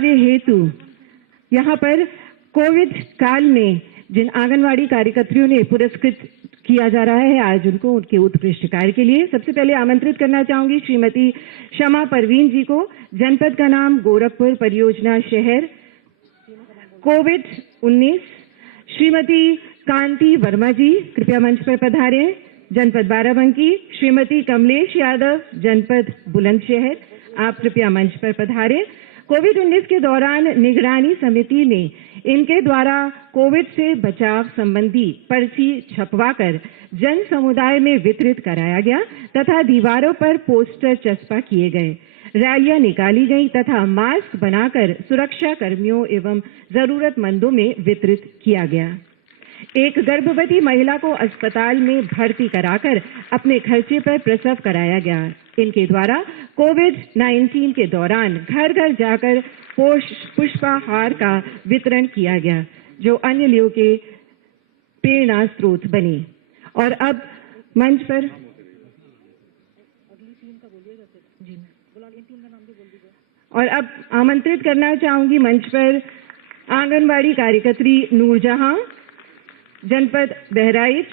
कार्य हेतु यहाँ पर कोविड काल में जिन आंगनवाड़ी कार्यकर्तियों ने पुरस्कृत किया जा रहा है आज उनको उनके उत्कृष्ट कार्य के लिए सबसे पहले आमंत्रित करना चाहूंगी श्रीमती शमा परवीन जी को। जनपद का नाम गोरखपुर, परियोजना शहर कोविड-19। श्रीमती कांति वर्मा जी कृपया मंच पर पधारें। जनपद बाराबंकी श्रीमती कमलेश यादव, जनपद बुलंदशहर, आप कृपया मंच पर पधारें। कोविड-19 के दौरान निगरानी समिति ने इनके द्वारा कोविड से बचाव संबंधी पर्ची छपवाकर जन समुदाय में वितरित कराया गया तथा दीवारों पर पोस्टर चस्पा किए गए, रैलियां निकाली गई तथा मास्क बनाकर सुरक्षा कर्मियों एवं जरूरतमंदों में वितरित किया गया। एक गर्भवती महिला को अस्पताल में भर्ती कराकर अपने खर्चे पर प्रसव कराया गया। इनके द्वारा कोविड-19 के दौरान घर घर जाकर पुष्पाहार का वितरण किया गया, जो अन्य लोगों के प्रेरणा स्रोत बने। और अब मंच पर आमंत्रित करना चाहूंगी मंच पर आंगनबाड़ी कार्यकर्त्री नूरजहां, जनपद बहराइच,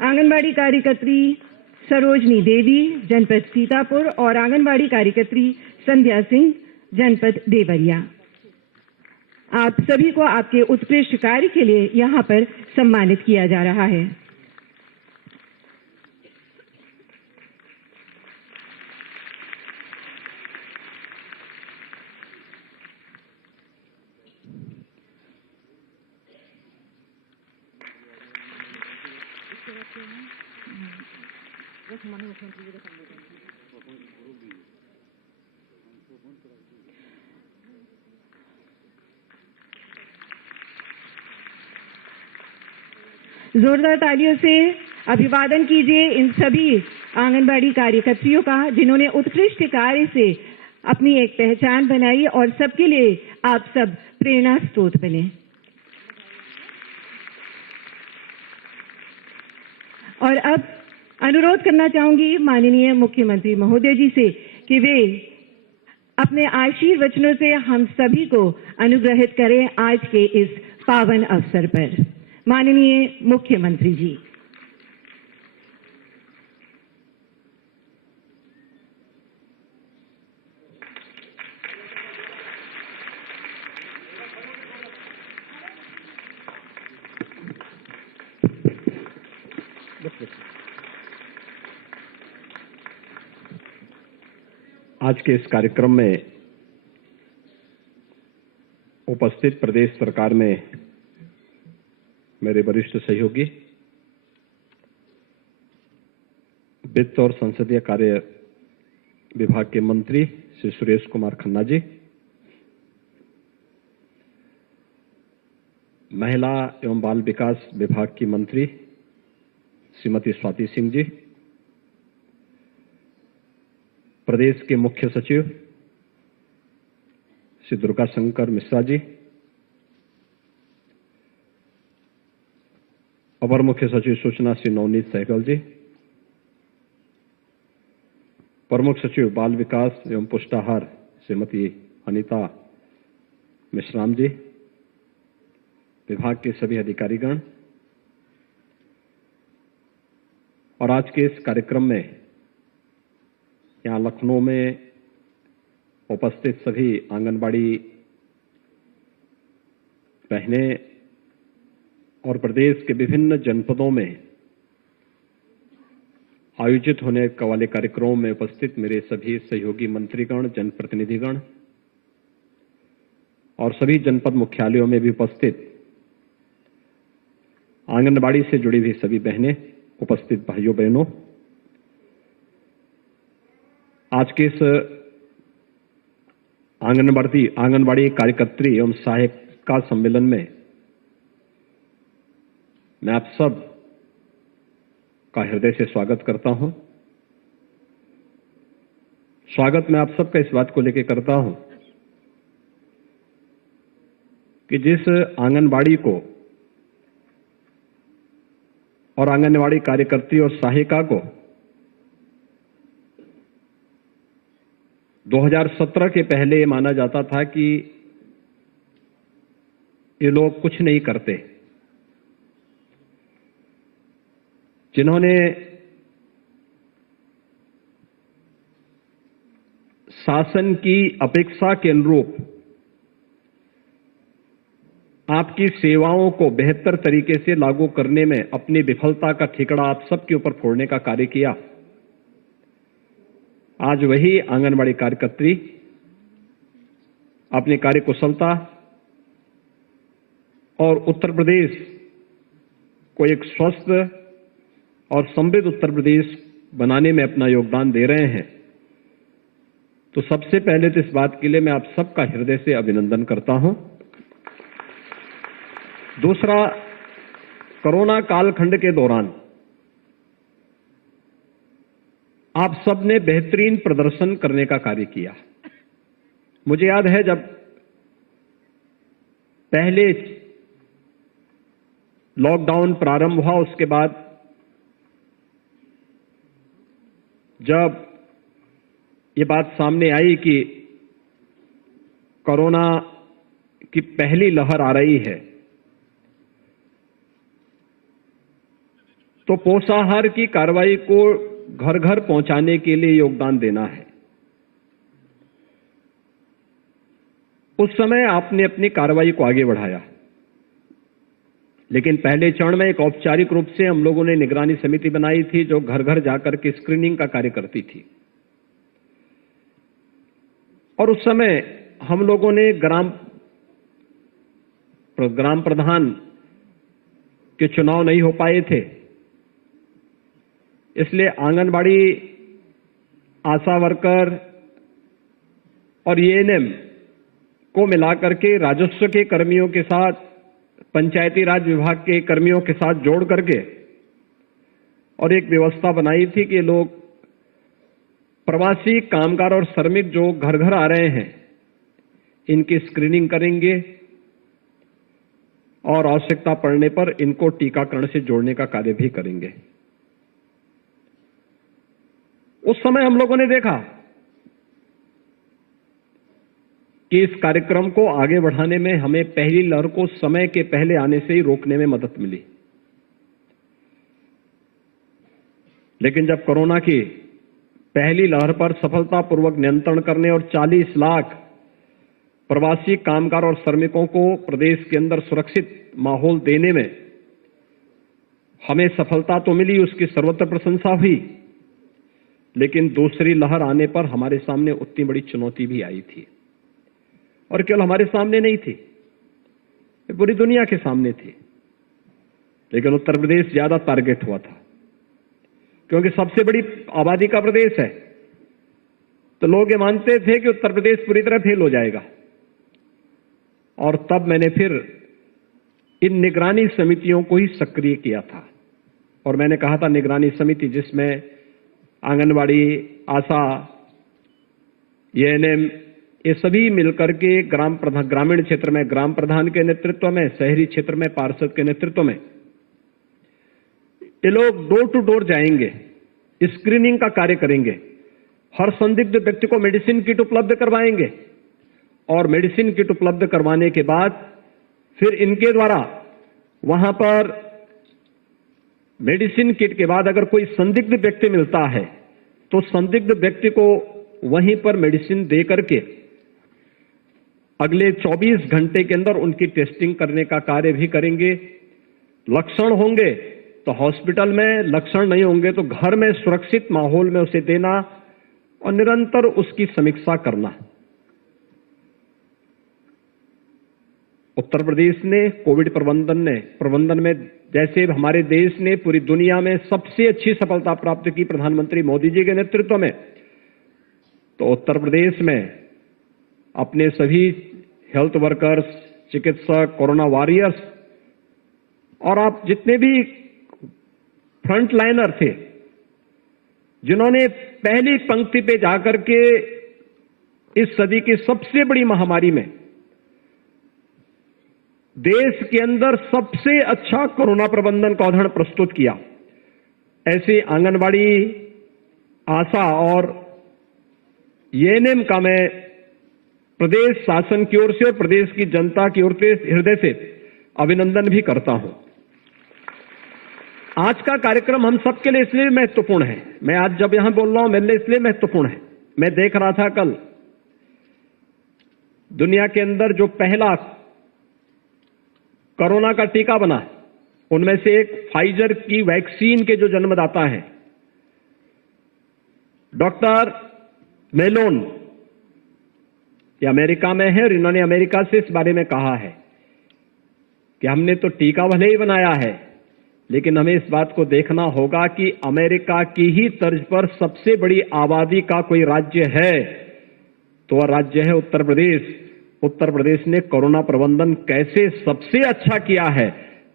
आंगनबाड़ी कार्यकर्त्री सरोजनी देवी, जनपद सीतापुर और आंगनबाड़ी कार्यकर्त्री संध्या सिंह, जनपद देवरिया। आप सभी को आपके उत्कृष्ट कार्य के लिए यहाँ पर सम्मानित किया जा रहा है। जोरदार तालियों से अभिवादन कीजिए इन सभी आंगनबाड़ी कार्यकर्तियों का जिन्होंने उत्कृष्ट कार्य से अपनी एक पहचान बनाई और सबके लिए आप सब प्रेरणा स्रोत बने। और अब अनुरोध करना चाहूंगी माननीय मुख्यमंत्री महोदय जी से कि वे अपने आशीर्वचनों से हम सभी को अनुग्रहित करें आज के इस पावन अवसर पर। माननीय मुख्यमंत्री जी। आज के इस कार्यक्रम में उपस्थित प्रदेश सरकार में मेरे वरिष्ठ सहयोगी, वित्त और संसदीय कार्य विभाग के मंत्री श्री सुरेश कुमार खन्ना जी, महिला एवं बाल विकास विभाग की मंत्री श्रीमती स्वाति सिंह जी, प्रदेश के मुख्य सचिव श्री दुर्गा शंकर मिश्रा जी, अपर मुख्य सचिव सूचना श्री नवनीत सहगल जी, प्रमुख सचिव बाल विकास एवं पुष्टाहार श्रीमती अनीता मिश्राम जी, विभाग के सभी अधिकारीगण और आज के इस कार्यक्रम में यहाँ लखनऊ में उपस्थित सभी आंगनबाड़ी बहनें और प्रदेश के विभिन्न जनपदों में आयोजित होने वाले कार्यक्रमों में उपस्थित मेरे सभी सहयोगी मंत्रीगण, जनप्रतिनिधिगण और सभी जनपद मुख्यालयों में भी उपस्थित आंगनबाड़ी से जुड़ी हुई सभी बहनें, उपस्थित भाइयों बहनों, आज के इस आंगनबाड़ी कार्यकर्त्री एवं सहायिका सम्मेलन में मैं आप सब का हृदय से स्वागत करता हूं। स्वागत मैं आप सबका इस बात को लेकर करता हूं कि जिस आंगनबाड़ी को और आंगनबाड़ी कार्यकर्ती और सहायिका को 2017 के पहले माना जाता था कि ये लोग कुछ नहीं करते। जिन्होंने शासन की अपेक्षा के अनुरूप आपकी सेवाओं को बेहतर तरीके से लागू करने में अपनी विफलता का ठिकरा आप सबके ऊपर फोड़ने का कार्य किया, आज वही आंगनबाड़ी कार्यकर्त्री अपनी कार्य कुशलता और उत्तर प्रदेश को एक स्वस्थ और समृद्ध उत्तर प्रदेश बनाने में अपना योगदान दे रहे हैं। तो सबसे पहले तो इस बात के लिए मैं आप सबका हृदय से अभिनंदन करता हूं। दूसरा, कोरोना कालखंड के दौरान आप सबने बेहतरीन प्रदर्शन करने का कार्य किया। मुझे याद है जब पहले लॉकडाउन प्रारंभ हुआ, उसके बाद जब ये बात सामने आई कि कोरोना की पहली लहर आ रही है, तो पोषाहार की कार्रवाई को घर घर पहुंचाने के लिए योगदान देना है। उस समय आपने अपनी कार्रवाई को आगे बढ़ाया, लेकिन पहले चरण में एक औपचारिक रूप से हम लोगों ने निगरानी समिति बनाई थी जो घर घर जाकर के स्क्रीनिंग का कार्य करती थी। और उस समय हम लोगों ने ग्राम प्रधान के चुनाव नहीं हो पाए थे, इसलिए आंगनबाड़ी, आशा वर्कर और एएनएम को मिलाकर के राजस्व के कर्मियों के साथ, पंचायती राज विभाग के कर्मियों के साथ जोड़ करके और एक व्यवस्था बनाई थी कि लोग प्रवासी कामगार और श्रमिक जो घर घर आ रहे हैं, इनकी स्क्रीनिंग करेंगे और आवश्यकता पड़ने पर इनको टीकाकरण से जोड़ने का कार्य भी करेंगे। उस समय हम लोगों ने देखा कि इस कार्यक्रम को आगे बढ़ाने में हमें पहली लहर को समय के पहले आने से ही रोकने में मदद मिली। लेकिन जब कोरोना की पहली लहर पर सफलतापूर्वक नियंत्रण करने और 40 लाख प्रवासी कामगार और श्रमिकों को प्रदेश के अंदर सुरक्षित माहौल देने में हमें सफलता तो मिली, उसकी सर्वत्र प्रशंसा हुई, लेकिन दूसरी लहर आने पर हमारे सामने उतनी बड़ी चुनौती भी आई थी। और केवल हमारे सामने नहीं थी, पूरी दुनिया के सामने थी। लेकिन उत्तर प्रदेश ज्यादा टारगेट हुआ था, क्योंकि सबसे बड़ी आबादी का प्रदेश है, तो लोग ये मानते थे कि उत्तर प्रदेश पूरी तरह फेल हो जाएगा। और तब मैंने फिर इन निगरानी समितियों को ही सक्रिय किया था, और मैंने कहा था निगरानी समिति जिसमें आंगनबाड़ी, आशा, एएनएम, ये सभी मिलकर के ग्रामीण क्षेत्र में ग्राम प्रधान के नेतृत्व में, शहरी क्षेत्र में पार्षद के नेतृत्व में ये लोग डोर टू डोर जाएंगे, स्क्रीनिंग का कार्य करेंगे, हर संदिग्ध व्यक्ति को मेडिसिन किट उपलब्ध करवाएंगे, और मेडिसिन किट उपलब्ध करवाने के बाद फिर इनके द्वारा वहां पर मेडिसिन किट के बाद अगर कोई संदिग्ध व्यक्ति मिलता है तो संदिग्ध व्यक्ति को वहीं पर मेडिसिन दे करके अगले 24 घंटे के अंदर उनकी टेस्टिंग करने का कार्य भी करेंगे। लक्षण होंगे तो हॉस्पिटल में, लक्षण नहीं होंगे तो घर में सुरक्षित माहौल में उसे देना और निरंतर उसकी समीक्षा करना। उत्तर प्रदेश ने कोविड प्रबंधन में जैसे हमारे देश ने पूरी दुनिया में सबसे अच्छी सफलता प्राप्त की प्रधानमंत्री मोदी जी के नेतृत्व में, तो उत्तर प्रदेश में अपने सभी हेल्थ वर्कर्स, चिकित्सक, कोरोना वॉरियर्स और आप जितने भी फ्रंट लाइनर थे जिन्होंने पहली पंक्ति पे जाकर के इस सदी की सबसे बड़ी महामारी में देश के अंदर सबसे अच्छा कोरोना प्रबंधन का उदाहरण प्रस्तुत किया, ऐसे आंगनबाड़ी, आशा और एएनएम का मैं प्रदेश शासन की ओर से और प्रदेश की जनता की ओर से हृदय से अभिनंदन भी करता हूं। आज का कार्यक्रम हम सबके लिए इसलिए महत्वपूर्ण है, मैं आज जब यहां बोल रहा हूं मेरे लिए इसलिए महत्वपूर्ण है, मैं देख रहा था कल दुनिया के अंदर जो पहला कोरोना का टीका बना, उनमें से एक फाइजर की वैक्सीन के जो जन्मदाता हैं डॉक्टर मेलोन, ये अमेरिका में है और इन्होंने अमेरिका से इस बारे में कहा है कि हमने तो टीका भले ही बनाया है, लेकिन हमें इस बात को देखना होगा कि अमेरिका की ही तर्ज पर सबसे बड़ी आबादी का कोई राज्य है तो वह राज्य है उत्तर प्रदेश। उत्तर प्रदेश ने कोरोना प्रबंधन कैसे सबसे अच्छा किया है,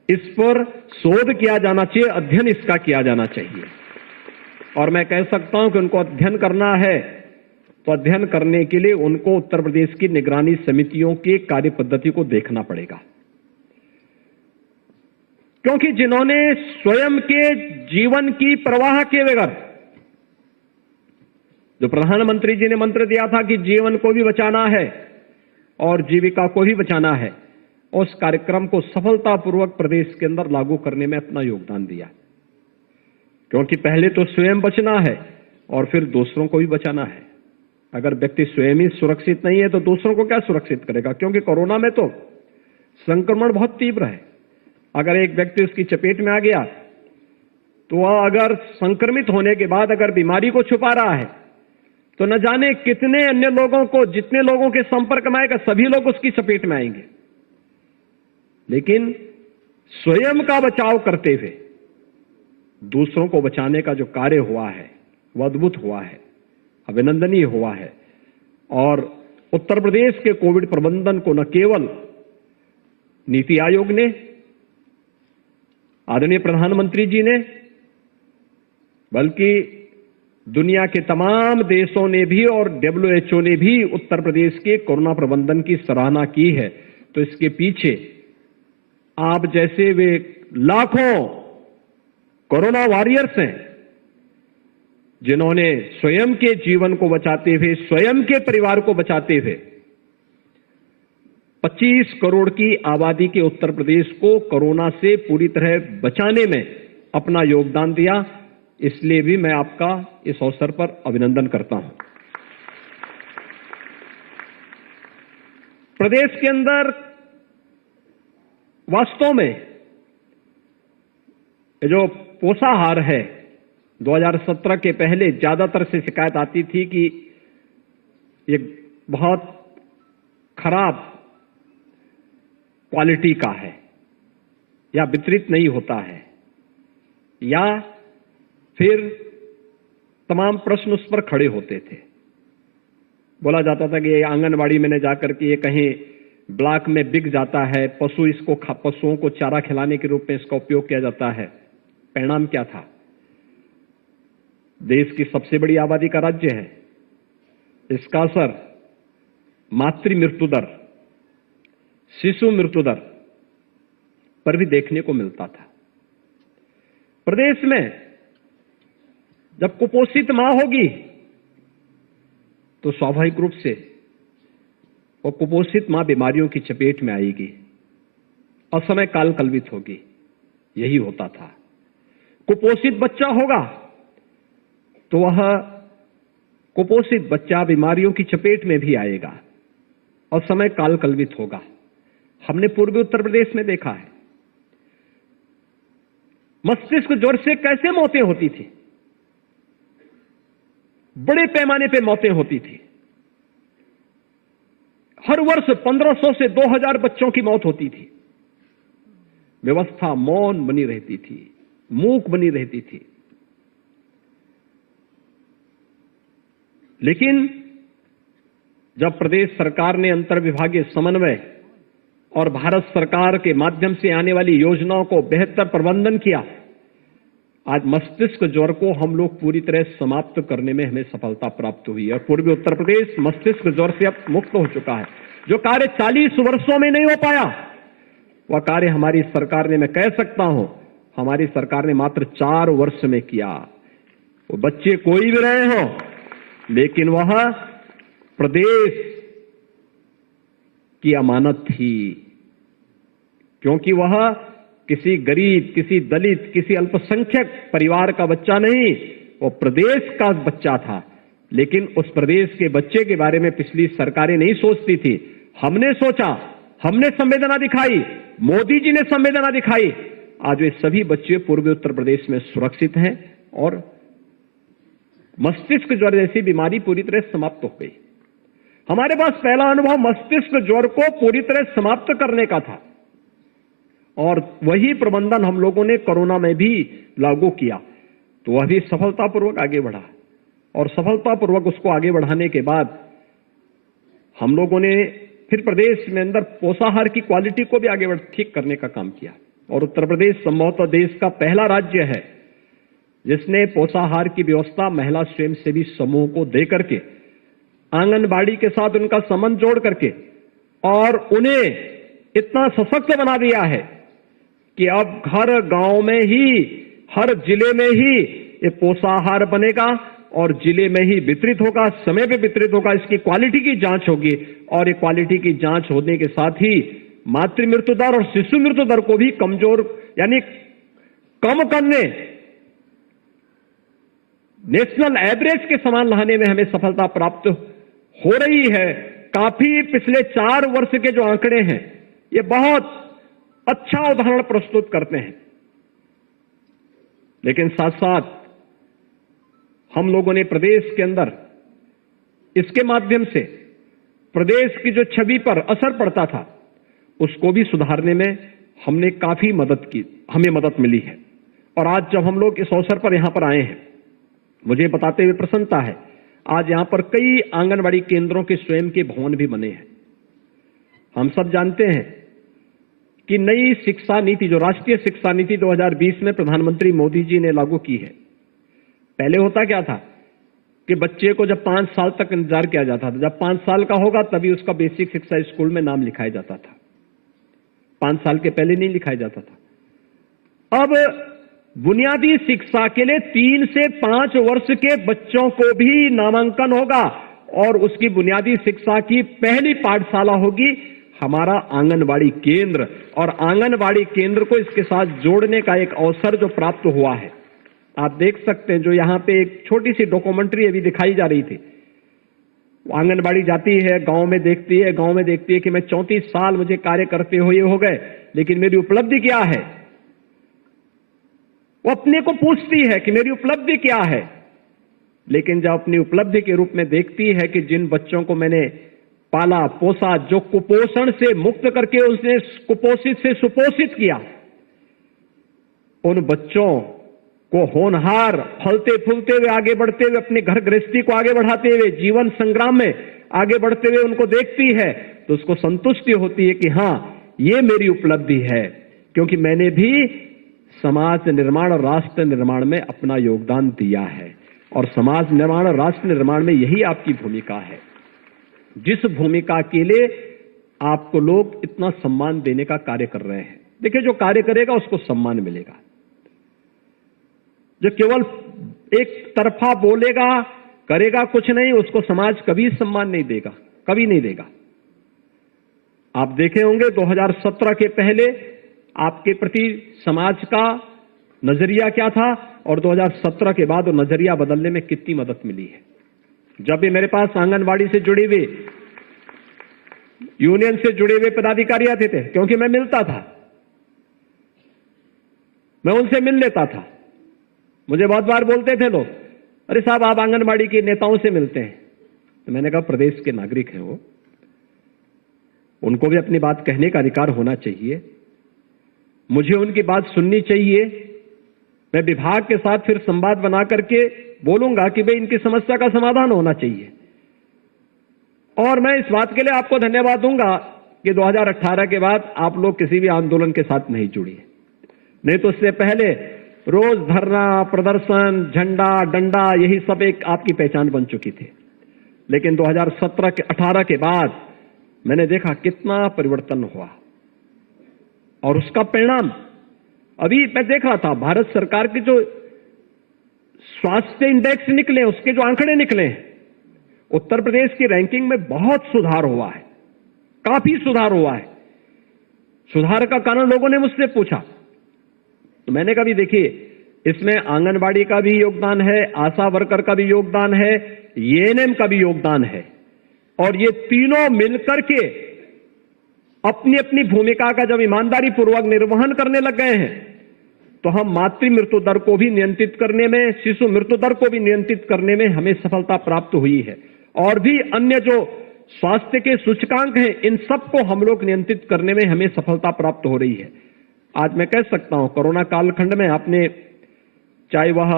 इस पर शोध किया जाना चाहिए, अध्ययन इसका किया जाना चाहिए। और मैं कह सकता हूं कि उनको अध्ययन करना है तो अध्ययन करने के लिए उनको उत्तर प्रदेश की निगरानी समितियों की कार्य पद्धति को देखना पड़ेगा, क्योंकि जिन्होंने स्वयं के जीवन की परवाह किए बगैर, जो प्रधानमंत्री जी ने मंत्र दिया था कि जीवन को भी बचाना है और जीविका को भी बचाना है, उस कार्यक्रम को सफलतापूर्वक प्रदेश के अंदर लागू करने में अपना योगदान दिया, क्योंकि पहले तो स्वयं बचना है और फिर दूसरों को भी बचाना है। अगर व्यक्ति स्वयं ही सुरक्षित नहीं है तो दूसरों को क्या सुरक्षित करेगा, क्योंकि कोरोना में तो संक्रमण बहुत तीव्र है। अगर एक व्यक्ति उसकी चपेट में आ गया तो वह अगर संक्रमित होने के बाद अगर बीमारी को छुपा रहा है तो न जाने कितने अन्य लोगों को, जितने लोगों के संपर्क में आएगा सभी लोग उसकी चपेट में आएंगे। लेकिन स्वयं का बचाव करते हुए दूसरों को बचाने का जो कार्य हुआ है वह अद्भुत हुआ है, अभिनंदनीय हुआ है। और उत्तर प्रदेश के कोविड प्रबंधन को न केवल नीति आयोग ने, आदरणीय प्रधानमंत्री जी ने, बल्कि दुनिया के तमाम देशों ने भी और WHO ने भी उत्तर प्रदेश के कोरोना प्रबंधन की सराहना की है। तो इसके पीछे आप जैसे वे लाखों कोरोना वॉरियर्स हैं जिन्होंने स्वयं के जीवन को बचाते हुए, स्वयं के परिवार को बचाते हुए 25 करोड़ की आबादी के उत्तर प्रदेश को कोरोना से पूरी तरह बचाने में अपना योगदान दिया। इसलिए भी मैं आपका इस अवसर पर अभिनंदन करता हूं। प्रदेश के अंदर वास्तव में जो पोषाहार है, 2017 के पहले ज्यादातर से शिकायत आती थी कि ये बहुत खराब क्वालिटी का है या वितरित नहीं होता है, या फिर तमाम प्रश्न उस पर खड़े होते थे। बोला जाता था कि आंगनबाड़ी में जाकर के ये कहीं ब्लॉक में बिक जाता है, पशुओं को चारा खिलाने के रूप में इसका उपयोग किया जाता है। परिणाम क्या था? देश की सबसे बड़ी आबादी का राज्य है, इसका असर मातृ मृत्यु दर, शिशु मृत्यु दर पर भी देखने को मिलता था। प्रदेश में जब कुपोषित मां होगी तो स्वाभाविक रूप से वो कुपोषित मां बीमारियों की चपेट में आएगी, असमय काल कलवित होगी। यही होता था। कुपोषित बच्चा होगा तो वह कुपोषित बच्चा बीमारियों की चपेट में भी आएगा और समय काल कलवित होगा। हमने पूर्वी उत्तर प्रदेश में देखा है मस्तिष्क ज्वर से कैसे मौतें होती थी, बड़े पैमाने पे मौतें होती थी। हर वर्ष 1500 से 2000 बच्चों की मौत होती थी। व्यवस्था मौन बनी रहती थी, मूक बनी रहती थी। लेकिन जब प्रदेश सरकार ने अंतर्विभागीय समन्वय और भारत सरकार के माध्यम से आने वाली योजनाओं को बेहतर प्रबंधन किया, आज मस्तिष्क ज्वर को हम लोग पूरी तरह समाप्त करने में हमें सफलता प्राप्त हुई है। पूर्वी उत्तर प्रदेश मस्तिष्क ज्वर से अब मुक्त हो चुका है। जो कार्य 40 वर्षों में नहीं हो पाया, वह कार्य हमारी सरकार ने, मैं कह सकता हूं, हमारी सरकार ने मात्र 4 वर्ष में किया। वो बच्चे कोई भी रहे हो, लेकिन वह प्रदेश की अमानत थी, क्योंकि वह किसी गरीब, किसी दलित, किसी अल्पसंख्यक परिवार का बच्चा नहीं, वो प्रदेश का बच्चा था। लेकिन उस प्रदेश के बच्चे के बारे में पिछली सरकारें नहीं सोचती थी। हमने सोचा, हमने संवेदना दिखाई, मोदी जी ने संवेदना दिखाई। आज वे सभी बच्चे पूर्वी उत्तर प्रदेश में सुरक्षित हैं और मस्तिष्क ज्वर जैसी बीमारी पूरी तरह समाप्त हो गई। हमारे पास पहला अनुभव मस्तिष्क ज्वर को पूरी तरह समाप्त करने का था और वही प्रबंधन हम लोगों ने कोरोना में भी लागू किया, तो वह भी सफलतापूर्वक आगे बढ़ा और सफलतापूर्वक उसको आगे बढ़ाने के बाद हम लोगों ने फिर प्रदेश में अंदर पोषाहार की क्वालिटी को भी आगे ठीक करने का काम किया और उत्तर प्रदेश संभवतः देश का पहला राज्य है जिसने पोषाहार की व्यवस्था महिला स्वयंसेवी समूह को दे करके, आंगनबाड़ी के साथ उनका संबंध जोड़ करके और उन्हें इतना सशक्त बना दिया है कि अब हर गांव में ही, हर जिले में ही ये पोषाहार बनेगा और जिले में ही वितरित होगा, समय पे वितरित होगा। इसकी क्वालिटी की जांच होगी और ये क्वालिटी की जांच होने के साथ ही मातृ मृत्यु दर और शिशु मृत्यु दर को भी कमजोर यानी कम करने, नेशनल एवरेज के समान लाने में हमें सफलता प्राप्त हो रही है। काफी पिछले 4 वर्ष के जो आंकड़े हैं ये बहुत अच्छा उदाहरण प्रस्तुत करते हैं। लेकिन साथ साथ हम लोगों ने प्रदेश के अंदर इसके माध्यम से प्रदेश की जो छवि पर असर पड़ता था उसको भी सुधारने में हमने काफी मदद की, हमें मदद मिली है। और आज जब हम लोग इस अवसर पर यहां पर आए हैं, मुझे बताते हुए प्रसन्नता है, आज यहां पर कई आंगनबाड़ी केंद्रों के स्वयं के भवन भी बने हैं। हम सब जानते हैं कि नई शिक्षा नीति, जो राष्ट्रीय शिक्षा नीति 2020 में प्रधानमंत्री मोदी जी ने लागू की है, पहले होता क्या था कि बच्चे को जब 5 साल तक इंतजार किया जाता था, जब 5 साल का होगा तभी उसका बेसिक शिक्षा स्कूल में नाम लिखाया जाता था, 5 साल के पहले नहीं लिखाया जाता था। अब बुनियादी शिक्षा के लिए 3 से 5 वर्ष के बच्चों को भी नामांकन होगा और उसकी बुनियादी शिक्षा की पहली पाठशाला होगी हमारा आंगनबाड़ी केंद्र। और आंगनबाड़ी केंद्र को इसके साथ जोड़ने का एक अवसर जो प्राप्त हुआ है, आप देख सकते हैं, जो यहां पे एक छोटी सी डॉक्यूमेंट्री अभी दिखाई जा रही थी। आंगनबाड़ी जाती है, गांव में देखती है, गांव में देखती है कि मैं 34 साल मुझे कार्य करते हुए हो गए, लेकिन मेरी उपलब्धि क्या है। वो अपने को पूछती है कि मेरी उपलब्धि क्या है, लेकिन जब अपनी उपलब्धि के रूप में देखती है कि जिन बच्चों को मैंने पाला पोसा, जो कुपोषण से मुक्त करके उसने कुपोषित से सुपोषित किया, उन बच्चों को होनहार, फलते फूलते हुए आगे बढ़ते हुए, अपने घर गृहस्थी को आगे बढ़ाते हुए, जीवन संग्राम में आगे बढ़ते हुए उनको देखती है तो उसको संतुष्टि होती है कि हां, ये मेरी उपलब्धि है, क्योंकि मैंने भी समाज निर्माण और राष्ट्र निर्माण में अपना योगदान दिया है। और समाज निर्माण और राष्ट्र निर्माण में यही आपकी भूमिका है, जिस भूमिका के लिए आपको लोग इतना सम्मान देने का कार्य कर रहे हैं। देखिए, जो कार्य करेगा उसको सम्मान मिलेगा, जो केवल एक तरफा बोलेगा, करेगा कुछ नहीं, उसको समाज कभी सम्मान नहीं देगा, कभी नहीं देगा। आप देखे होंगे 2017 के पहले आपके प्रति समाज का नजरिया क्या था और 2017 के बाद वो नजरिया बदलने में कितनी मदद मिली है। जब भी मेरे पास आंगनबाड़ी से जुड़े हुए, यूनियन से जुड़े हुए पदाधिकारी आते थे, क्योंकि मैं मिलता था, मैं उनसे मिल लेता था, मुझे बहुत बार बोलते थे लोग, अरे साहब आप आंगनबाड़ी के नेताओं से मिलते हैं। तो मैंने कहा प्रदेश के नागरिक हैं वो, उनको भी अपनी बात कहने का अधिकार होना चाहिए, मुझे उनकी बात सुननी चाहिए। मैं विभाग के साथ फिर संवाद बना करके बोलूंगा कि भाई इनकी समस्या का समाधान होना चाहिए। और मैं इस बात के लिए आपको धन्यवाद दूंगा कि 2018 के बाद आप लोग किसी भी आंदोलन के साथ नहीं जुड़े, नहीं तो उससे पहले रोज धरना, प्रदर्शन, झंडा, डंडा, यही सब एक आपकी पहचान बन चुकी थी। लेकिन 2017-18 के बाद मैंने देखा कितना परिवर्तन हुआ और उसका परिणाम अभी मैं देख रहा था, भारत सरकार के जो स्वास्थ्य इंडेक्स निकले, उसके जो आंकड़े निकले, उत्तर प्रदेश की रैंकिंग में बहुत सुधार हुआ है। काफी सुधार हुआ है। सुधार का कारण लोगों ने मुझसे पूछा, तो मैंने कहा भी देखिए, इसमें आंगनबाड़ी का भी योगदान है, आशा वर्कर का भी योगदान है, एएनएम का भी योगदान है, और ये तीनों मिलकर के अपनी अपनी भूमिका का जब ईमानदारी पूर्वक निर्वहन करने लग गए हैं, तो हम मातृ मृत्यु दर को भी नियंत्रित करने में, शिशु मृत्यु दर को भी नियंत्रित करने में हमें सफलता प्राप्त हुई है। और भी अन्य जो स्वास्थ्य के सूचकांक हैं, इन सबको हम लोग नियंत्रित करने में हमें सफलता प्राप्त हो रही है। आज मैं कह सकता हूं, कोरोना कालखंड में आपने, चाहे वह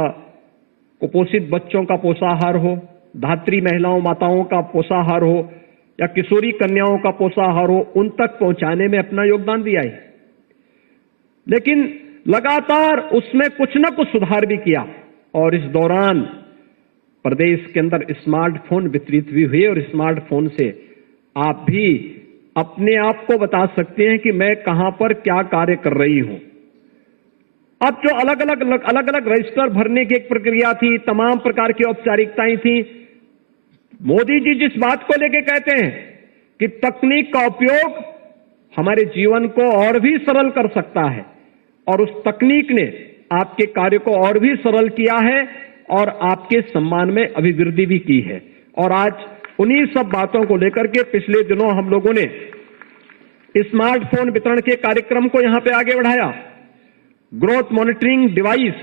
कुपोषित बच्चों का पोषाहार हो, धात्री महिलाओं माताओं का पोषाहार हो, या किशोरी कन्याओं का पोषाहार हो, उन तक पहुंचाने में अपना योगदान दिया है। लेकिन लगातार उसमें कुछ न कुछ सुधार भी किया, और इस दौरान प्रदेश के अंदर स्मार्टफोन वितरित भी हुए, और स्मार्टफोन से आप भी अपने आप को बता सकते हैं कि मैं कहां पर क्या कार्य कर रही हूं। अब जो अलग अलग रजिस्टर भरने की एक प्रक्रिया थी, तमाम प्रकार की औपचारिकताएं थी, मोदी जी जिस बात को लेकर कहते हैं कि तकनीक का उपयोग हमारे जीवन को और भी सरल कर सकता है, और उस तकनीक ने आपके कार्य को और भी सरल किया है और आपके सम्मान में अभिवृद्धि भी की है। और आज उन्हीं सब बातों को लेकर के पिछले दिनों हम लोगों ने स्मार्टफोन वितरण के कार्यक्रम को यहां पे आगे बढ़ाया। ग्रोथ मॉनिटरिंग डिवाइस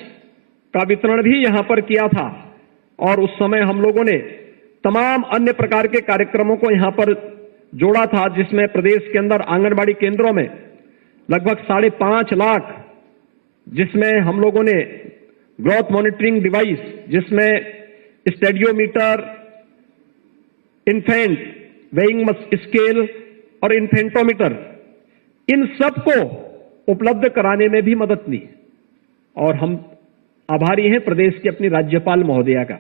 का वितरण भी यहां पर किया था, और उस समय हम लोगों ने तमाम अन्य प्रकार के कार्यक्रमों को यहां पर जोड़ा था, जिसमें प्रदेश के अंदर आंगनबाड़ी केंद्रों में लगभग 5.5 लाख, जिसमें हम लोगों ने ग्रोथ मॉनिटरिंग डिवाइस, जिसमें स्टेडियोमीटर, इन्फेंट वेइंग स्केल और इन्फेंटोमीटर, इन सब को उपलब्ध कराने में भी मदद दी। और हम आभारी हैं प्रदेश के अपनी राज्यपाल महोदया का।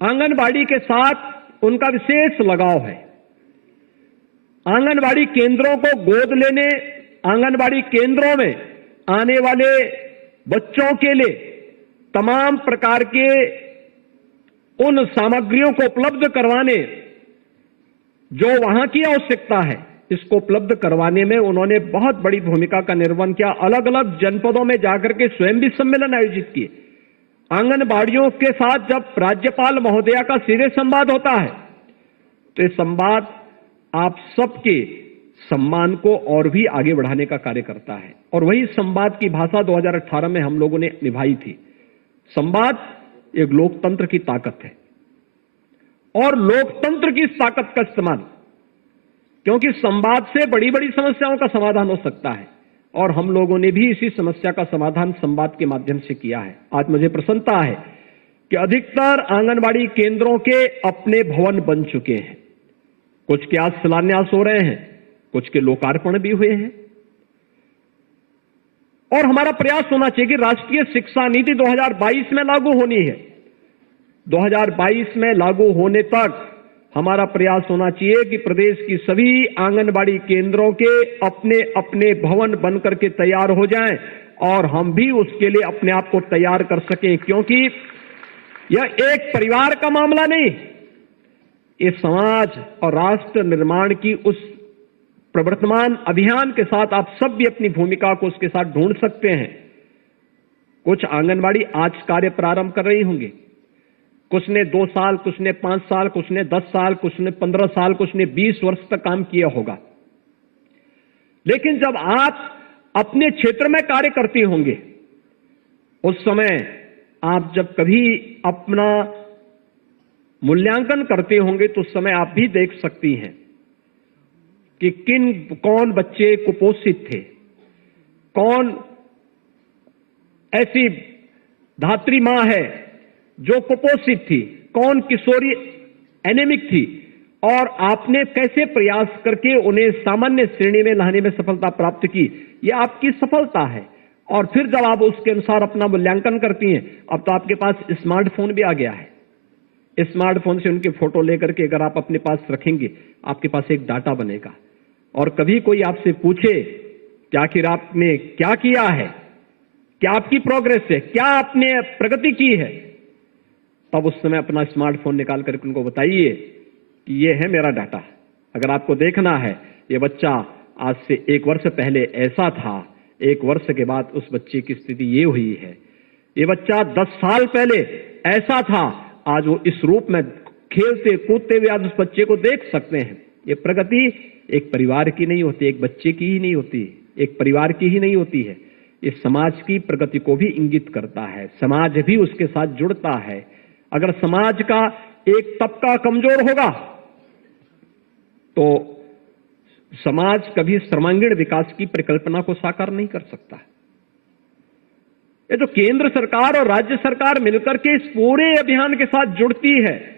आंगनबाड़ी के साथ उनका विशेष लगाव है। आंगनबाड़ी केंद्रों को गोद लेने, आंगनबाड़ी केंद्रों में आने वाले बच्चों के लिए तमाम प्रकार के उन सामग्रियों को उपलब्ध करवाने, जो वहां की आवश्यकता है, इसको उपलब्ध करवाने में उन्होंने बहुत बड़ी भूमिका का निर्वहन किया। अलग अलग जनपदों में जाकर के स्वयं भी सम्मेलन आयोजित किए। आंगनबाड़ियों के साथ जब राज्यपाल महोदया का सीधे संवाद होता है, तो ये संवाद आप सबके सम्मान को और भी आगे बढ़ाने का कार्य करता है। और वही संवाद की भाषा 2018 में हम लोगों ने निभाई थी। संवाद एक लोकतंत्र की ताकत है, और लोकतंत्र की इस ताकत का इस्तेमाल, क्योंकि संवाद से बड़ी बड़ी समस्याओं का समाधान हो सकता है, और हम लोगों ने भी इसी समस्या का समाधान संवाद के माध्यम से किया है। आज मुझे प्रसन्नता है कि अधिकतर आंगनबाड़ी केंद्रों के अपने भवन बन चुके हैं। कुछ के आज शिलान्यास हो रहे हैं, कुछ के लोकार्पण भी हुए हैं। और हमारा प्रयास होना चाहिए कि राष्ट्रीय शिक्षा नीति 2022 में लागू होनी है। 2022 में लागू होने तक हमारा प्रयास होना चाहिए कि प्रदेश की सभी आंगनबाड़ी केंद्रों के अपने अपने भवन बनकर के तैयार हो जाएं, और हम भी उसके लिए अपने आप को तैयार कर सकें, क्योंकि यह एक परिवार का मामला नहीं, ये समाज और राष्ट्र निर्माण की उस प्रवर्तमान अभियान के साथ आप सब भी अपनी भूमिका को उसके साथ ढूंढ सकते हैं। कुछ आंगनबाड़ी आज कार्य प्रारंभ कर रही होंगी, कुछ ने 2 साल, कुछ ने 5 साल, कुछ ने 10 साल, कुछ ने 15 साल, कुछ ने 20 वर्ष तक काम किया होगा। लेकिन जब आप अपने क्षेत्र में कार्य करते होंगे, उस समय आप जब कभी अपना मूल्यांकन करते होंगे, तो उस समय आप भी देख सकती हैं कि कौन बच्चे कुपोषित थे, कौन ऐसी धात्री मां है जो कुपोषित थी, कौन किशोरी एनेमिक थी, और आपने कैसे प्रयास करके उन्हें सामान्य श्रेणी में लाने में सफलता प्राप्त की। यह आपकी सफलता है। और फिर जब आप उसके अनुसार अपना मूल्यांकन करती हैं, अब तो आपके पास स्मार्टफोन भी आ गया है। स्मार्टफोन से उनके फोटो लेकर के अगर आप अपने पास रखेंगे, आपके पास एक डाटा बनेगा। और कभी कोई आपसे पूछे कि आखिर आपने क्या किया है, क्या आपकी प्रोग्रेस है, क्या आपने प्रगति की है, तब उस समय अपना स्मार्टफोन निकाल करके उनको बताइए कि ये है मेरा डाटा, अगर आपको देखना है, ये बच्चा आज से 1 वर्ष पहले ऐसा था, 1 वर्ष के बाद उस बच्चे की स्थिति ये हुई है। ये बच्चा 10 साल पहले ऐसा था, आज वो इस रूप में खेलते कूदते हुए आज उस बच्चे को देख सकते हैं। ये प्रगति एक परिवार की नहीं होती, एक बच्चे की ही नहीं होती, एक परिवार की ही नहीं होती है। ये समाज की प्रगति को भी इंगित करता है, समाज भी उसके साथ जुड़ता है। अगर समाज का एक तबका कमजोर होगा तो समाज कभी सर्वांगीण विकास की परिकल्पना को साकार नहीं कर सकता। ये जो केंद्र सरकार और राज्य सरकार मिलकर के इस पूरे अभियान के साथ जुड़ती है,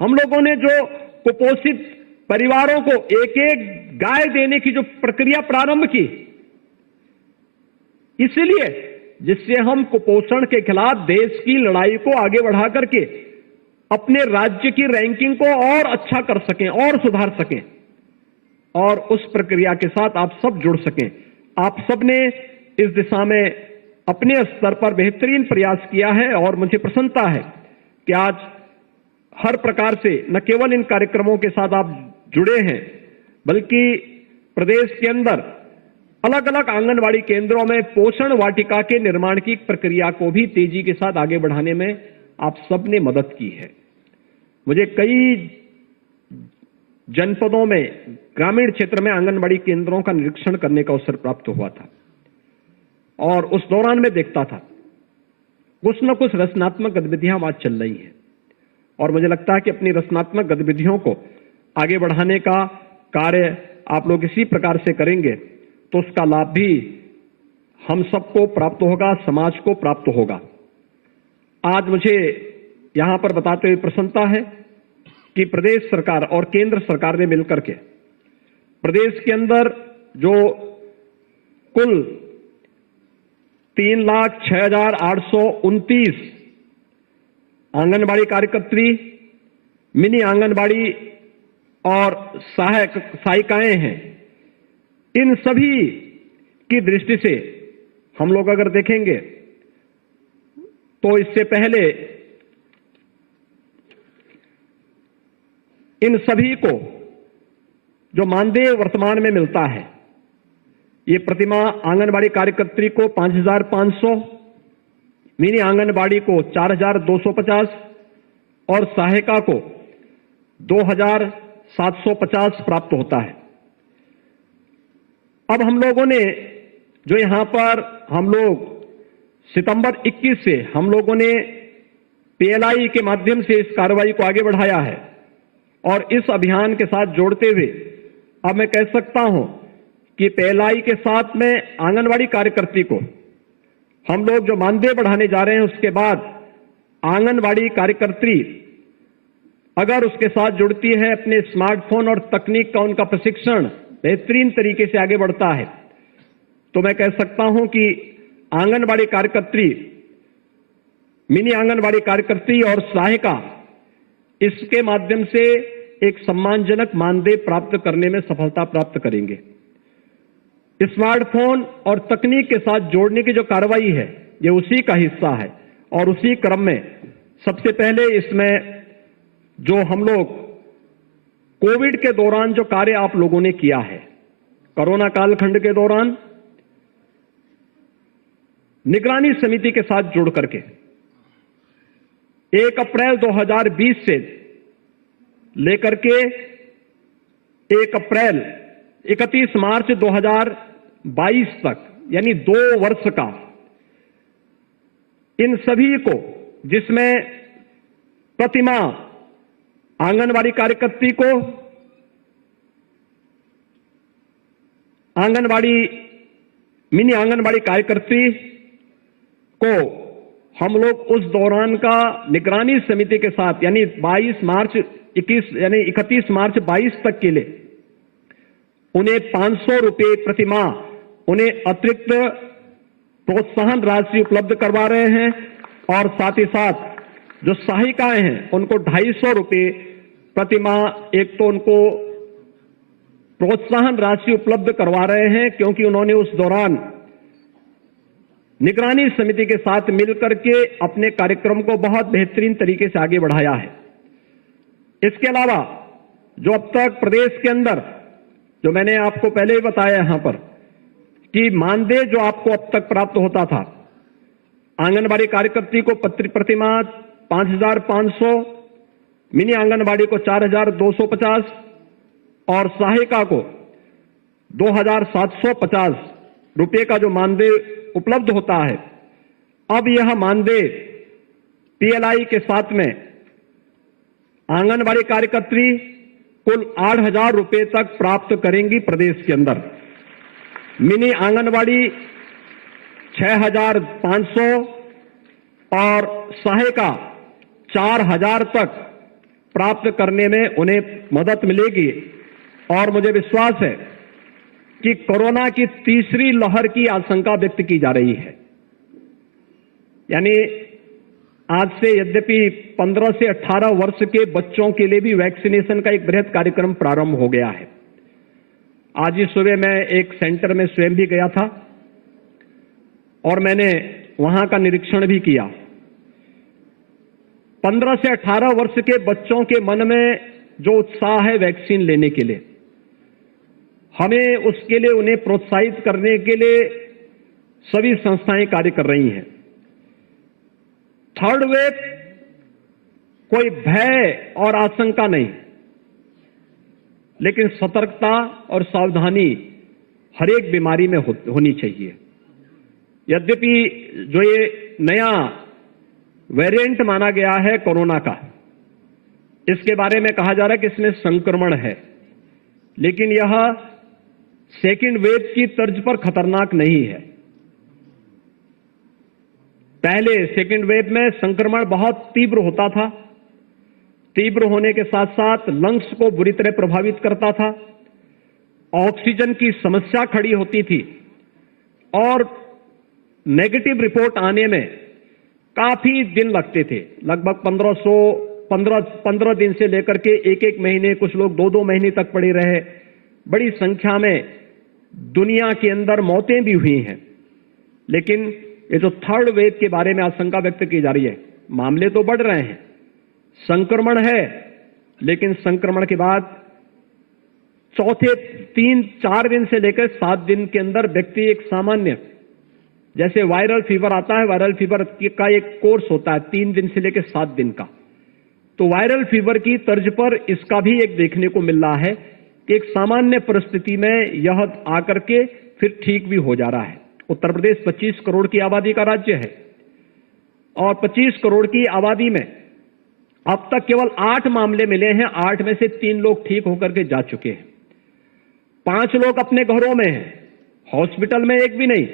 हम लोगों ने जो कुपोषित परिवारों को एक एक गाय देने की जो प्रक्रिया प्रारंभ की, इसलिए जिससे हम कुपोषण के खिलाफ देश की लड़ाई को आगे बढ़ा करके अपने राज्य की रैंकिंग को और अच्छा कर सकें और सुधार सकें, और उस प्रक्रिया के साथ आप सब जुड़ सकें। आप सब ने इस दिशा में अपने स्तर पर बेहतरीन प्रयास किया है और मुझे प्रसन्नता है कि आज हर प्रकार से न केवल इन कार्यक्रमों के साथ आप जुड़े हैं, बल्कि प्रदेश के अंदर अलग अलग आंगनवाड़ी केंद्रों में पोषण वाटिका के निर्माण की प्रक्रिया को भी तेजी के साथ आगे बढ़ाने में आप सब ने मदद की है। मुझे कई जनपदों में, ग्रामीण क्षेत्र में आंगनवाड़ी केंद्रों का निरीक्षण करने का अवसर प्राप्त हुआ था, और उस दौरान मैं देखता था कुछ न कुछ रचनात्मक गतिविधियां आज चल रही हैं, और मुझे लगता है कि अपनी रचनात्मक गतिविधियों को आगे बढ़ाने का कार्य आप लोग इसी प्रकार से करेंगे तो उसका लाभ भी हम सबको प्राप्त होगा, समाज को प्राप्त होगा। आज मुझे यहां पर बताते हुए प्रसन्नता है कि प्रदेश सरकार और केंद्र सरकार ने मिलकर के प्रदेश के अंदर जो कुल 3,06,829 आंगनबाड़ी कार्यकर्त्री, मिनी आंगनबाड़ी और सहायिकाएं हैं, इन सभी की दृष्टि से हम लोग अगर देखेंगे तो इससे पहले इन सभी को जो मानदेय वर्तमान में मिलता है, ये प्रतिमा आंगनबाड़ी कार्यकर्त्री को 5,500, मिनी आंगनबाड़ी को 4,250 और सहायिका को 2,750 प्राप्त होता है। अब हम लोगों ने जो यहां पर हम लोग सितंबर 21 से हम लोगों ने पीएलआई के माध्यम से इस कार्रवाई को आगे बढ़ाया है, और इस अभियान के साथ जोड़ते हुए अब मैं कह सकता हूं कि पीएलआई के साथ में आंगनवाड़ी कार्यकर्त्री को हम लोग जो मानदेय बढ़ाने जा रहे हैं, उसके बाद आंगनवाड़ी कार्यकर्त्री अगर उसके साथ जुड़ती है, अपने स्मार्टफोन और तकनीक का उनका प्रशिक्षण बेहतरीन तरीके से आगे बढ़ता है, तो मैं कह सकता हूं कि आंगनवाड़ी कार्यकर्त्री, मिनी आंगनवाड़ी कार्यकर्त्री और सहायिका इसके माध्यम से एक सम्मानजनक मानदेय प्राप्त करने में सफलता प्राप्त करेंगे। स्मार्टफोन और तकनीक के साथ जोड़ने की जो कार्रवाई है, ये उसी का हिस्सा है, और उसी क्रम में सबसे पहले इसमें जो हम लोग कोविड के दौरान जो कार्य आप लोगों ने किया है, कोरोना कालखंड के दौरान निगरानी समिति के साथ जुड़ करके 1 अप्रैल 2020 से लेकर के 31 मार्च 2022 तक, यानी 2 वर्ष का, इन सभी को, जिसमें प्रतिमा आंगनवाड़ी कार्यकर्त्री को मिनी आंगनवाड़ी कार्यकर्त्री को हम लोग उस दौरान का निगरानी समिति के साथ, यानी 31 मार्च 22 तक के लिए उन्हें 500 रुपये प्रतिमाह उन्हें अतिरिक्त प्रोत्साहन राशि उपलब्ध करवा रहे हैं, और साथ ही साथ जो सहायिकाएं हैं उनको 250 रुपये प्रतिमाह एक तो उनको प्रोत्साहन राशि उपलब्ध करवा रहे हैं, क्योंकि उन्होंने उस दौरान निगरानी समिति के साथ मिलकर के अपने कार्यक्रम को बहुत बेहतरीन तरीके से आगे बढ़ाया है। इसके अलावा जो अब तक प्रदेश के अंदर, जो मैंने आपको पहले ही बताया यहां पर, कि मानदेय जो आपको अब तक प्राप्त होता था, आंगनबाड़ी कार्यकर्त्री को प्रतिमाह 5,500, मिनी आंगनबाड़ी को 4,250 और सहायिका को 2,750 रुपए का जो मानदेय उपलब्ध होता है, अब यह मानदेय पीएलआई के साथ में आंगनबाड़ी कार्यकर्त्री कुल 8,000 रुपए तक प्राप्त करेंगी प्रदेश के अंदर। मिनी आंगनबाड़ी 6,500 और सहायिका 4,000 तक प्राप्त करने में उन्हें मदद मिलेगी। और मुझे विश्वास है कि कोरोना की तीसरी लहर की आशंका व्यक्त की जा रही है, यानी आज से यद्यपि 15 से 18 वर्ष के बच्चों के लिए भी वैक्सीनेशन का एक बृहद कार्यक्रम प्रारंभ हो गया है। आज ही सुबह मैं एक सेंटर में स्वयं भी गया था और मैंने वहां का निरीक्षण भी किया। 15 से 18 वर्ष के बच्चों के मन में जो उत्साह है वैक्सीन लेने के लिए, हमें उसके लिए उन्हें प्रोत्साहित करने के लिए सभी संस्थाएं कार्य कर रही हैं। थर्ड वेव कोई भय और आशंका नहीं, लेकिन सतर्कता और सावधानी हर एक बीमारी में होनी चाहिए। यद्यपि जो ये नया वेरिएंट माना गया है कोरोना का, इसके बारे में कहा जा रहा है कि इसमें संक्रमण है, लेकिन यह सेकेंड वेव की तर्ज पर खतरनाक नहीं है। पहले सेकेंड वेव में संक्रमण बहुत तीव्र होता था, तीव्र होने के साथ साथ लंग्स को बुरी तरह प्रभावित करता था, ऑक्सीजन की समस्या खड़ी होती थी और नेगेटिव रिपोर्ट आने में काफी दिन लगते थे। लगभग 15 दिन से लेकर के एक महीने, कुछ लोग 2 महीने तक पड़े रहे। बड़ी संख्या में दुनिया के अंदर मौतें भी हुई हैं। लेकिन ये जो थर्ड वेव के बारे में आशंका व्यक्त की जा रही है, मामले तो बढ़ रहे हैं, संक्रमण है, लेकिन संक्रमण के बाद चौथे 3-4 दिन से लेकर 7 दिन के अंदर व्यक्ति एक सामान्य, जैसे वायरल फीवर आता है, वायरल फीवर का एक कोर्स होता है 3 दिन से लेकर 7 दिन का, तो वायरल फीवर की तर्ज पर इसका भी एक देखने को मिल रहा है कि एक सामान्य परिस्थिति में यह आकर के फिर ठीक भी हो जा रहा है। उत्तर प्रदेश 25 करोड़ की आबादी का राज्य है और 25 करोड़ की आबादी में अब तक केवल 8 मामले मिले हैं। 8 में से 3 लोग ठीक होकर के जा चुके हैं, 5 लोग अपने घरों में हैं, हॉस्पिटल में एक भी नहीं।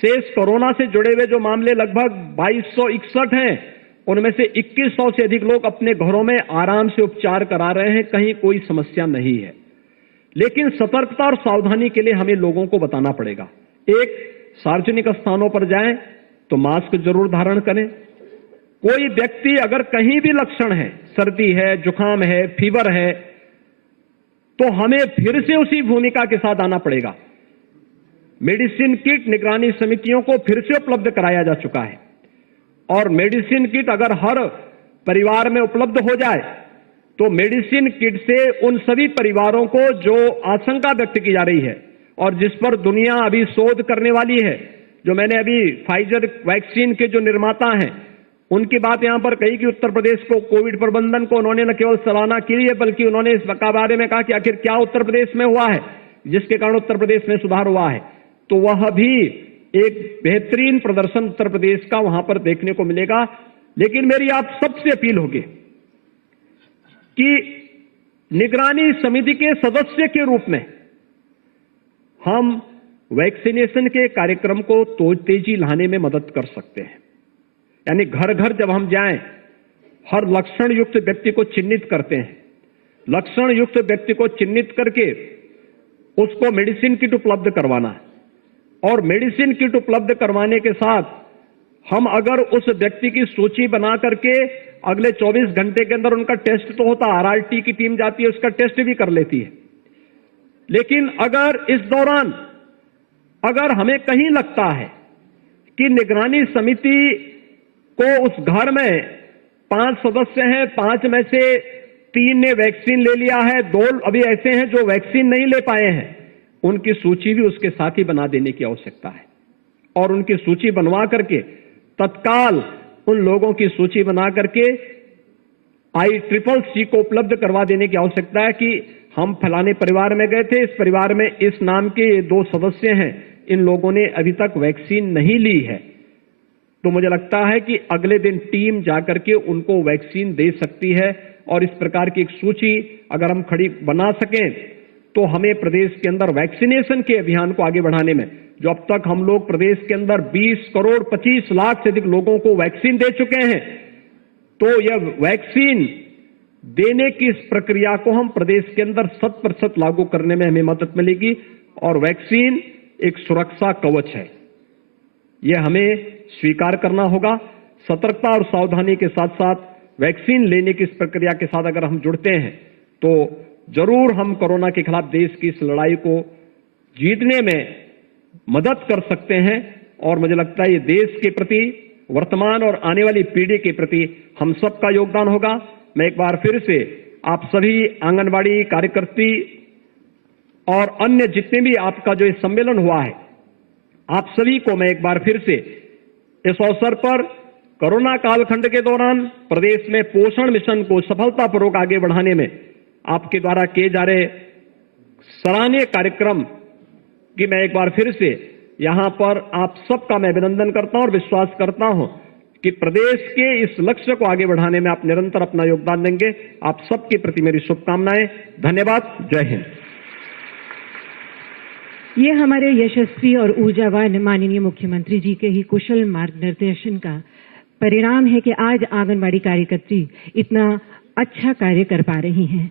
शेष कोरोना से जुड़े हुए जो मामले लगभग 2261 हैं, उनमें से 2100 से अधिक लोग अपने घरों में आराम से उपचार करा रहे हैं, कहीं कोई समस्या नहीं है। लेकिन सतर्कता और सावधानी के लिए हमें लोगों को बताना पड़ेगा। एक, सार्वजनिक स्थानों पर जाएं तो मास्क जरूर धारण करें। कोई व्यक्ति अगर कहीं भी लक्षण है, सर्दी है, जुकाम है, फीवर है, तो हमें फिर से उसी भूमिका के साथ आना पड़ेगा। मेडिसिन किट निगरानी समितियों को फिर से उपलब्ध कराया जा चुका है और मेडिसिन किट अगर हर परिवार में उपलब्ध हो जाए तो मेडिसिन किट से उन सभी परिवारों को जो आशंका व्यक्त की जा रही है और जिस पर दुनिया अभी शोध करने वाली है, जो मैंने अभी फाइजर वैक्सीन के जो निर्माता हैं उनकी बात यहां पर कही कि उत्तर प्रदेश को कोविड प्रबंधन को उन्होंने न केवल सराहना की है, बल्कि उन्होंने इस बारे में कहा कि आखिर क्या उत्तर प्रदेश में हुआ है जिसके कारण उत्तर प्रदेश में सुधार हुआ है। तो वह भी एक बेहतरीन प्रदर्शन उत्तर प्रदेश का वहां पर देखने को मिलेगा। लेकिन मेरी आप सबसे अपील होगी कि निगरानी समिति के सदस्य के रूप में हम वैक्सीनेशन के कार्यक्रम को तेजी लाने में मदद कर सकते हैं। यानी घर घर जब हम जाएं, हर लक्षण युक्त व्यक्ति को चिन्हित करते हैं, लक्षण युक्त व्यक्ति को चिन्हित करके उसको मेडिसिन किट उपलब्ध करवाना है और मेडिसिन किट उपलब्ध करवाने के साथ हम अगर उस व्यक्ति की सूची बना करके अगले 24 घंटे के अंदर उनका टेस्ट तो होता, आरआरटी की टीम जाती है, उसका टेस्ट भी कर लेती है। लेकिन अगर इस दौरान अगर हमें कहीं लगता है कि निगरानी समिति को उस घर में 5 सदस्य हैं, 5 में से 3 ने वैक्सीन ले लिया है, 2 अभी ऐसे हैं जो वैक्सीन नहीं ले पाए हैं, उनकी सूची भी उसके साथ ही बना देने की आवश्यकता है। और उनकी सूची बनवा करके तत्काल उन लोगों की सूची बना करके ICCC को उपलब्ध करवा देने की आवश्यकता है कि हम फलाने परिवार में गए थे, इस परिवार में इस नाम के 2 सदस्य हैं, इन लोगों ने अभी तक वैक्सीन नहीं ली है। तो मुझे लगता है कि अगले दिन टीम जाकर के उनको वैक्सीन दे सकती है। और इस प्रकार की एक सूची अगर हम खड़ी बना सकें तो हमें प्रदेश के अंदर वैक्सीनेशन के अभियान को आगे बढ़ाने में, जो अब तक हम लोग प्रदेश के अंदर 20 करोड़ 25 लाख से अधिक लोगों को वैक्सीन दे चुके हैं, तो यह वैक्सीन देने की इस प्रक्रिया को हम प्रदेश के अंदर 100% लागू करने में हमें मदद मिलेगी। और वैक्सीन एक सुरक्षा कवच है, यह हमें स्वीकार करना होगा। सतर्कता और सावधानी के साथ साथ वैक्सीन लेने की इस प्रक्रिया के साथ अगर हम जुड़ते हैं तो जरूर हम कोरोना के खिलाफ देश की इस लड़ाई को जीतने में मदद कर सकते हैं। और मुझे लगता है ये देश के प्रति, वर्तमान और आने वाली पीढ़ी के प्रति हम सबका योगदान होगा। मैं एक बार फिर से आप सभी आंगनबाड़ी कार्यकर्ती और अन्य जितने भी आपका जो इस सम्मेलन हुआ है, आप सभी को मैं एक बार फिर से इस अवसर पर कोरोना कालखंड के दौरान प्रदेश में पोषण मिशन को सफलतापूर्वक आगे बढ़ाने में आपके द्वारा किए जा रहे सराहनीय कार्यक्रम की मैं एक बार फिर से यहां पर आप सबका मैं अभिनंदन करता हूं और विश्वास करता हूं कि प्रदेश के इस लक्ष्य को आगे बढ़ाने में आप निरंतर अपना योगदान देंगे। आप सबके प्रति मेरी शुभकामनाएं। धन्यवाद। जय हिंद। ये हमारे यशस्वी और ऊर्जावान माननीय मुख्यमंत्री जी के ही कुशल मार्गदर्शन का परिणाम है कि आज आंगनबाड़ी कार्यकर्ती इतना अच्छा कार्य कर पा रही हैं।